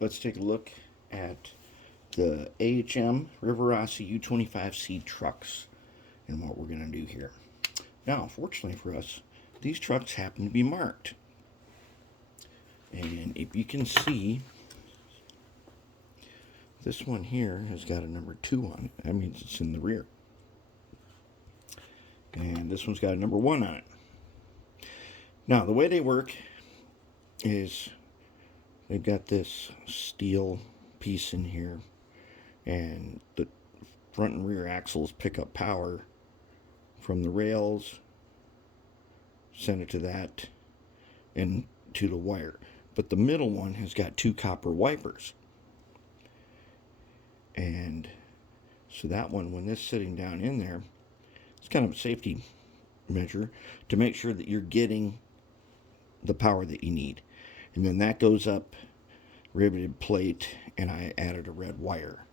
let's take a look at the AHM Rivarossi U25C trucks and what we're going to do here. Now, fortunately for us, these trucks happen to be marked. And if you can see, this one here has got a number 2 on it. That means it's in the rear. And this one's got a number 1 on it. Now, the way they work is they've got this steel piece in here, and the front and rear axles pick up power from the rails, send it to that, and to the wire. But the middle one has got 2 copper wipers. And so that one, when this is sitting down in there, it's kind of a safety measure to make sure that you're getting the power that you need. And then that goes up, riveted plate, and I added a red wire.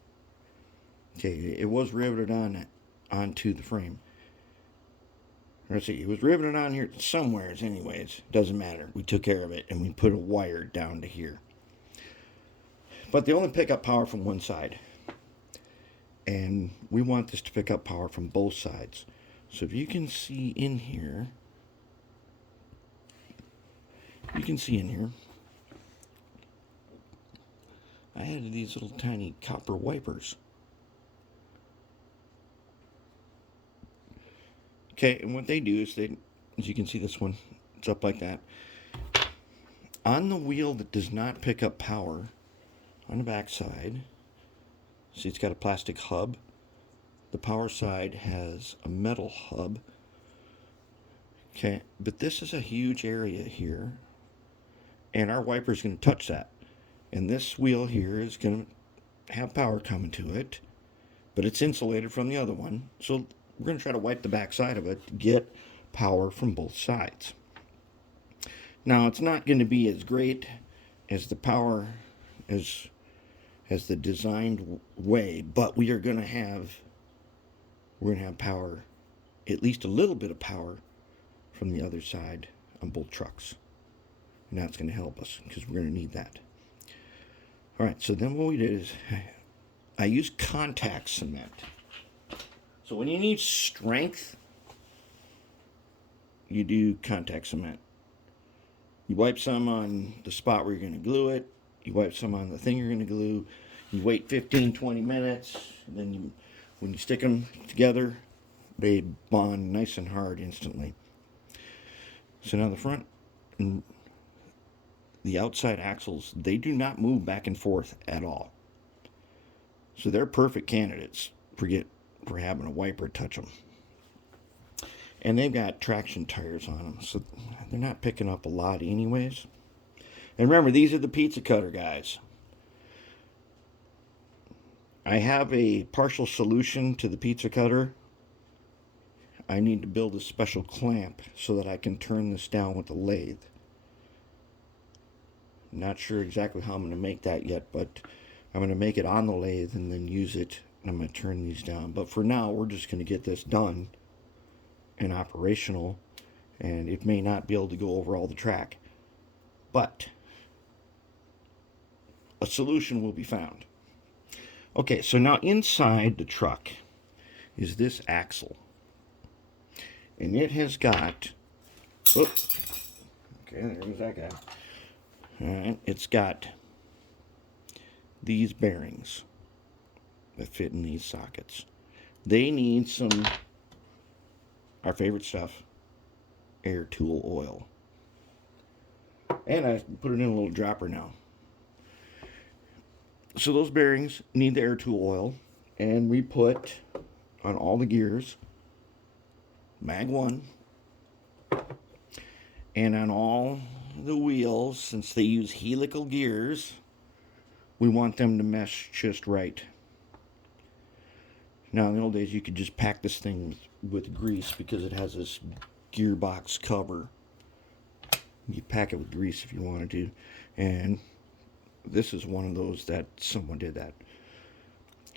Okay, it was riveted onto the frame. Let's see, it was riveted on here somewheres anyways. Doesn't matter. We took care of it, and we put a wire down to here. But they only pick up power from one side. And we want this to pick up power from both sides. So if you can see in here, I added these little tiny copper wipers. Okay, and what they do is as you can see this one, it's up like that. On the wheel that does not pick up power, on the back side, see it's got a plastic hub. The power side has a metal hub. Okay, but this is a huge area here, and our wiper is going to touch that. And this wheel here is going to have power coming to it, but it's insulated from the other one. So we're going to try to wipe the back side of it to get power from both sides. Now, it's not going to be as great as the power as the designed way, but we're going to have power, at least a little bit of power from the other side on both trucks. And that's going to help us because we're going to need that. All right, so then what we did is I used contact cement. So when you need strength, you do contact cement. You wipe some on the spot where you're going to glue it. You wipe some on the thing you're going to glue. You wait 15, 20 minutes. And then when you stick them together, they bond nice and hard instantly. So now the front and the outside axles, they do not move back and forth at all. So they're perfect candidates for having a wiper touch them. And they've got traction tires on them, so they're not picking up a lot anyways. And remember, these are the pizza cutter guys. I have a partial solution to the pizza cutter. I need to build a special clamp so that I can turn this down with the lathe. Not sure exactly how I'm going to make that yet, but I'm going to make it on the lathe and then use it, and I'm going to turn these down. But for now, we're just going to get this done and operational, and it may not be able to go over all the track, but a solution will be found. Okay, so now inside the truck is this axle, and it has got, whoops, okay, there goes that guy. All right, it's got these bearings that fit in these sockets. They need some, our favorite stuff, air tool oil. And I put it in a little dropper now. So those bearings need the air tool oil, and we put on all the gears mag 1, and on all the wheels, since they use helical gears, we want them to mesh just right. Now in the old days you could just pack this thing with grease because it has this gearbox cover. You pack it with grease if you wanted to, and this is one of those that someone did that.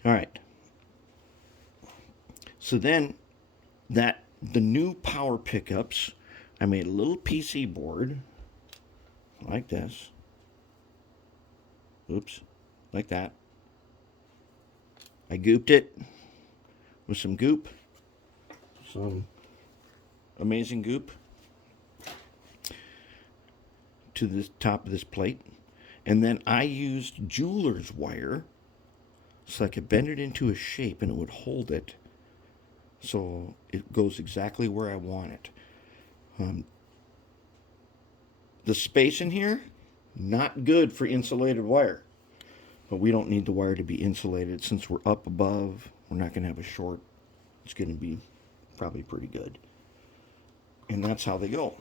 All right, so then the new power pickups, I made a little PC board like this, Oops, like that. I gooped it with some goop, some amazing goop to the top of this plate. And then I used jeweler's wire so I could bend it into a shape and it would hold it so it goes exactly where I want it. The space in here, not good for insulated wire. But we don't need the wire to be insulated since we're up above. We're not going to have a short. It's going to be probably pretty good. And that's how they go.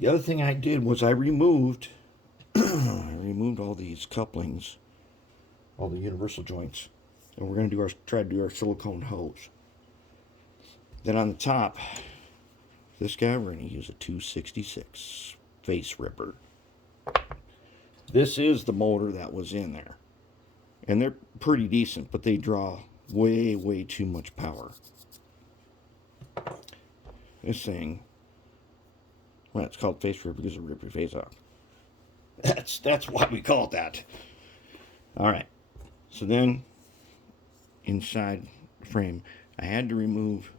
The other thing I did was I removed all these couplings, all the universal joints, and we're going to try to do our silicone hose. Then on the top, this guy, we're going to use a 266 face ripper. This is the motor that was in there. And they're pretty decent, but they draw way, way too much power. This thing, well, it's called face ripper because it ripped your face off. That's why we call it that. All right. So then, inside the frame, I had to remove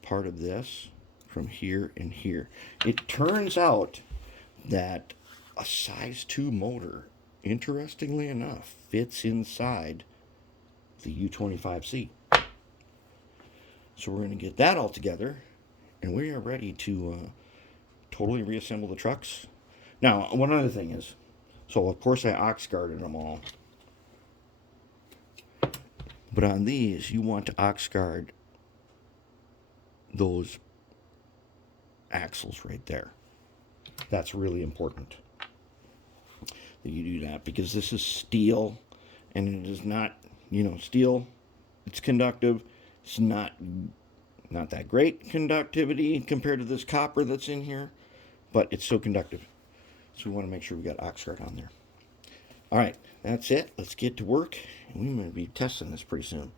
part of this from here and here. It turns out that a size 2 motor, interestingly enough, fits inside the U25C. So we're going to get that all together, and we are ready to totally reassemble the trucks. Now, one other thing is, so of course I ox guarded them all. But on these, you want to ox guard those axles right there. That's really important that you do that, because this is steel, and it is not, steel, it's conductive. It's not that great conductivity compared to this copper that's in here, but it's so conductive. So we want to make sure we got ox guard on there. All right, that's it. Let's get to work, and we might be testing this pretty soon.